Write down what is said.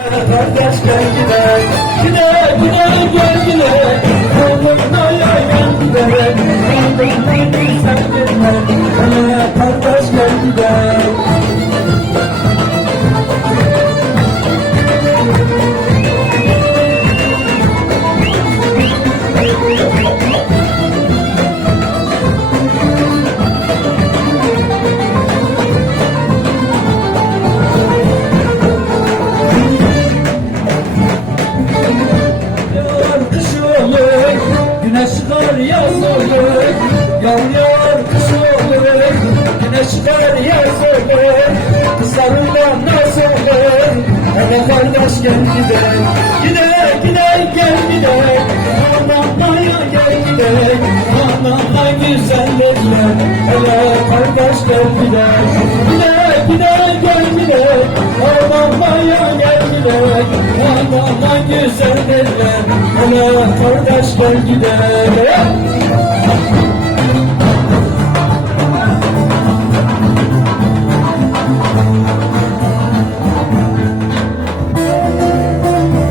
Kardeş gel gider, gider gider gel gider. Yolunda yaylan gider, yolunda güzel gider. Hele Yağmur kış olur, güneş çıkar yaz olur. Kızlarından naz olur, hele kardeş gel gidelim. Gider gider gel gidelim, anamaya gel gidelim. Anamaya güzellikler, hele kardeş gel gidelim. Gider gider gel gidelim, anamaya gel gidelim. Anama güzellikler, hele kardeş gel gidelim.